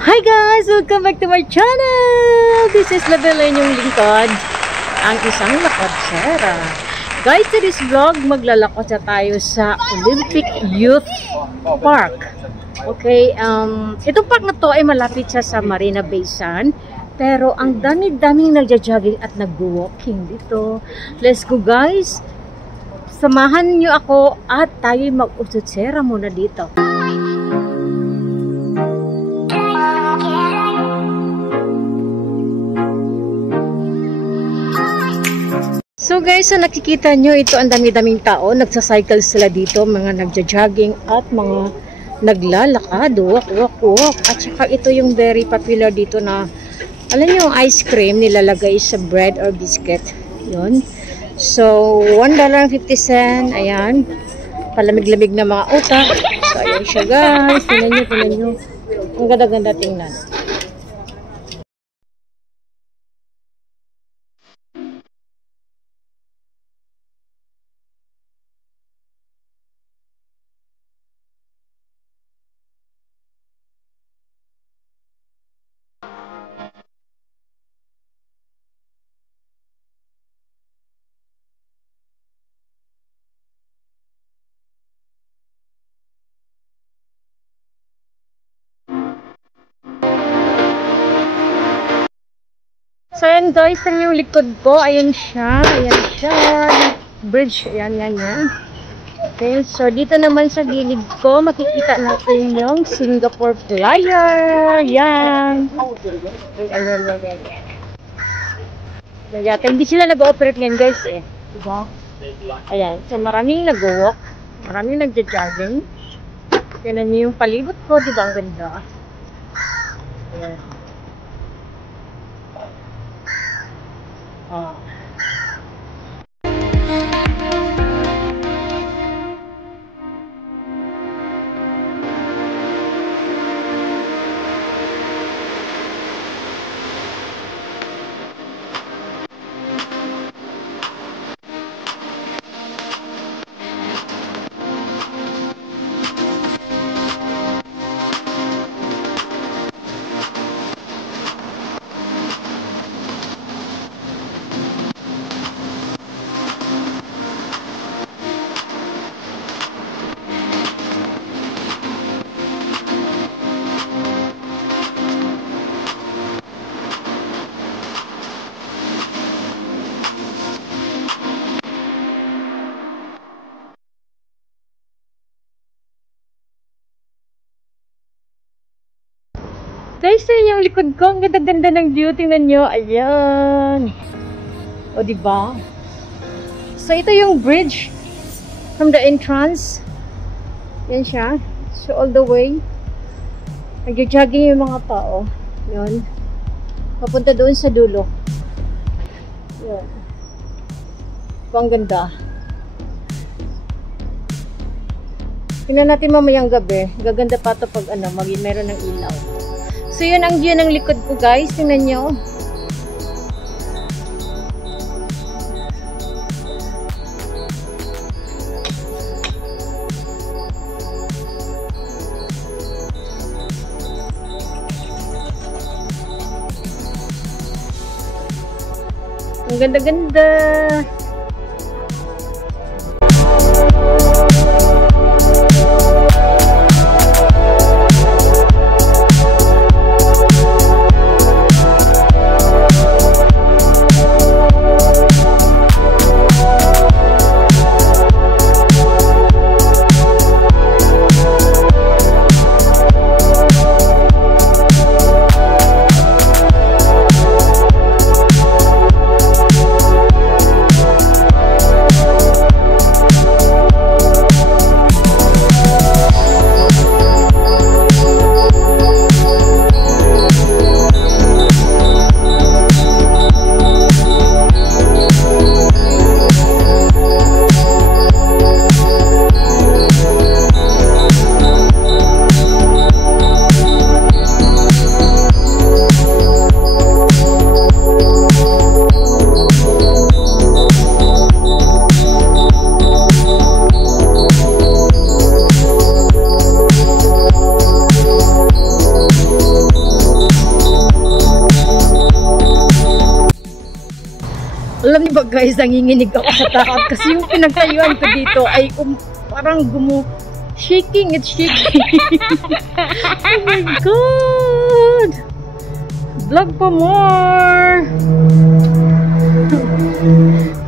Hi guys! Welcome back to my channel! This is Labella, inyong lingkod, ang isang lakadsera. Guys, sa this vlog, maglalakot na tayo sa Olympic Youth Park. Okay, itong park na to ay malapit siya sa Marina Bay Sands. Pero ang dami-daming nagja-jogging at nag-walking dito. Let's go guys! Samahan niyo ako at tayo mag-ututsera muna dito. So guys, so nakikita nyo, ito ang dami-daming tao. Nagsacycle sila dito, mga nagja-jogging at mga naglalakad, walk. At saka ito yung very popular dito na, alam nyo, yung ice cream nilalagay sa bread or biscuit. Yun. So, $1.50. Ayan. Palamig-lamig na mga utak. So, ayan siya guys. Tingnan nyo. Ang ganda-ganda tingnan. So, ayan guys, ang yung likod ko, ayan siya, bridge, ayan. Okay, so dito naman sa gilid ko, makikita natin yung Singapore Flyer, yan. Hindi sila nag-ooperate ngayon guys eh, diba? Ayan, so maraming nag-walk, maraming nag-jogging. Tignan niyo yung palibot ko, diba ang ganda? Ayan. Oh. Guys, yung likod ko, ang ganda-ganda ng view. Tingnan nyo, ayan. O, diba? So, ito yung bridge from the entrance. Yan siya. So, all the way. Nag-jogging yung mga tao. Yun. Papunta doon sa dulo. Yun. Ang ganda. Tingnan natin mamayang gabi. Gaganda pa ito pag meron ng ilaw. So, yun ang view ng likod ko, guys. Tingnan nyo. Ang ganda-ganda. Alam niyo ba guys, nanginginig ako sa takot kasi yung pinagtayuan ko dito ay parang shaking, it's shaking. Oh my God! Vlog pa more!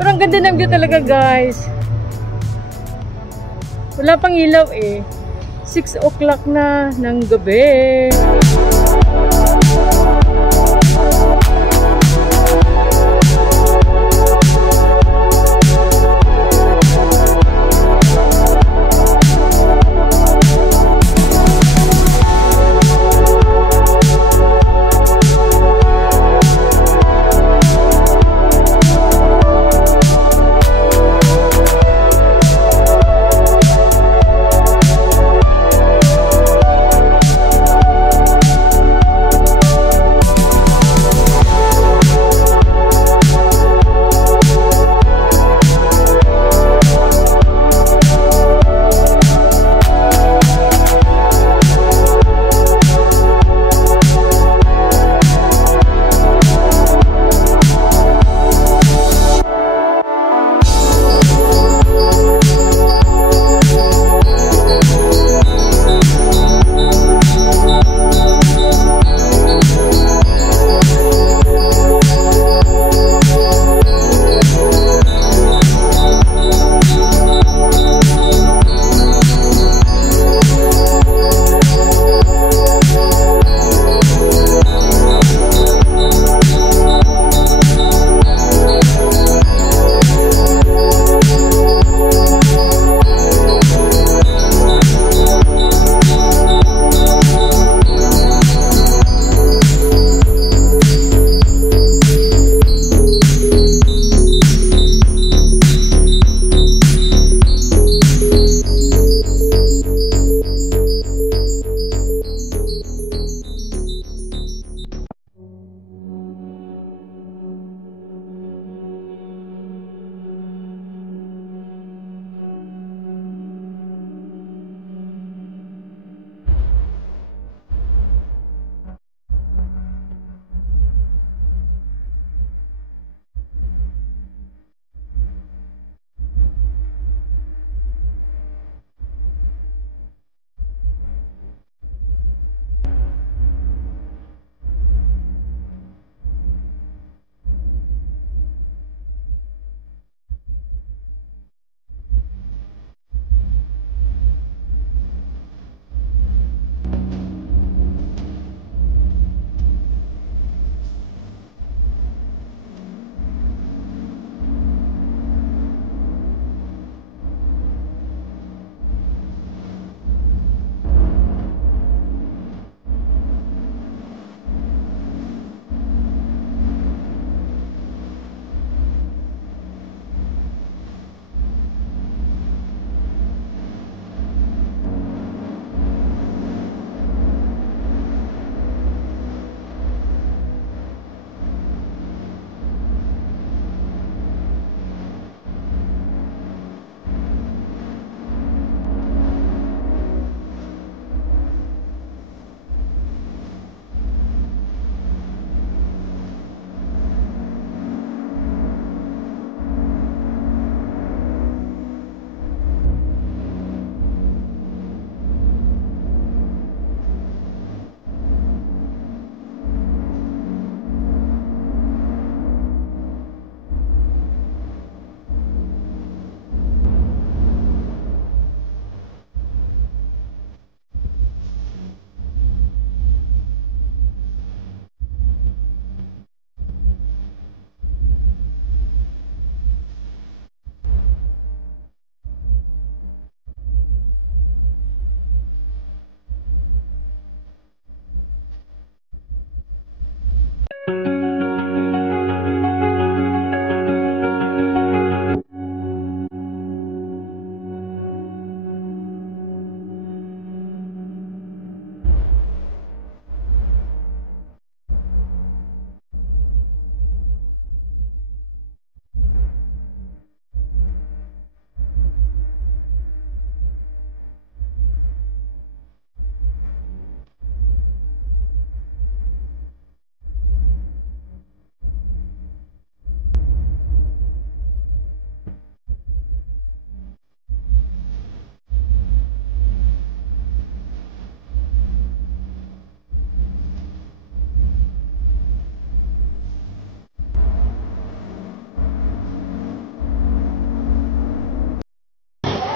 Pero ang ganda ng view talaga guys. Wala pang ilaw eh. 6 o'clock na ng gabi.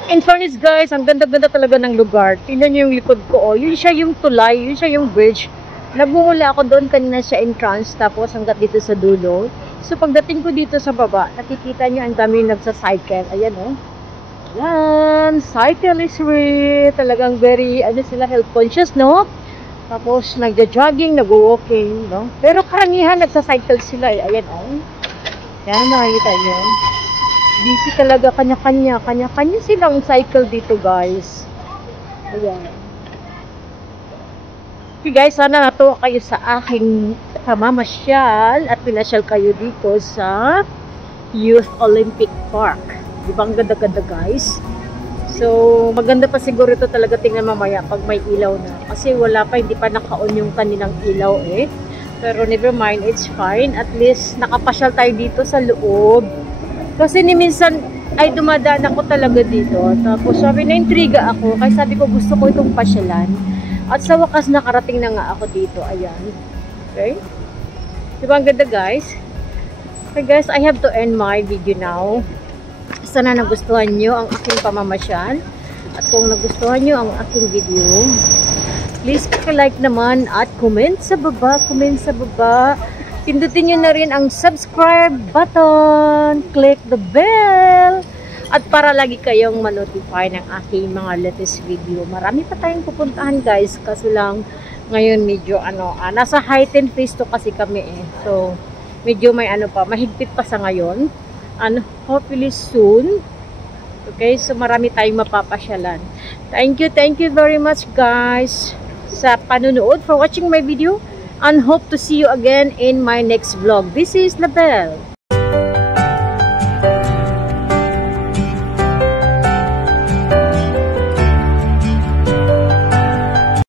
In fairness guys, ang ganda-ganda talaga ng lugar. Tingnan niyo yung likod ko. Oh. Yun siya yung tulay, yun siya yung bridge. Nagmumula ako doon kanina sa entrance, tapos hanggat dito sa dulo. So pagdating ko dito sa baba, nakikita niyo ang dami nagsa-cycle. Ayan oh. Yan, cycle is free. Talagang very, sila health conscious, no? Tapos nagja-jogging, nag-walking, no? Pero karamihan nagsa-cycle sila. Ayan oh. Yan, makikita niyo. Busy talaga, kanya-kanya silang cycle dito guys. Ayan. Okay guys, sana natuwa kayo sa aking pamamasyal at pinasyal kayo dito sa Youth Olympic Park. Di ba ang ganda-ganda guys? So, maganda pa siguro ito talaga tingnan mamaya pag may ilaw na. Kasi wala pa, hindi pa naka-on yung kanilang ilaw eh. Pero never mind, it's fine. At least nakapasyal tayo dito sa loob. Kasi ni minsan ay dumadaan ako talaga dito. Tapos sabi na intriga ako. Kaya sabi ko gusto ko itong pasyalan. At sa wakas nakarating na nga ako dito. Ayan. Okay? Diba ang ganda guys? Okay guys, I have to end my video now. Sana nagustuhan nyo ang aking pamamasyal. At kung nagustuhan nyo ang aking video, please like naman at comment sa baba. Pindutin nyo na rin ang subscribe button. Click the bell. At para lagi kayong ma-notify ng aking mga latest video. Marami pa tayong pupuntahan guys. Kaso lang ngayon medyo nasa heightened phase to kasi kami eh. So medyo may mahigpit pa sa ngayon. And hopefully soon. Okay, so marami tayong mapapasyalan. Thank you very much guys sa panunood, for watching my video. And hope to see you again in my next vlog. This is Labelle.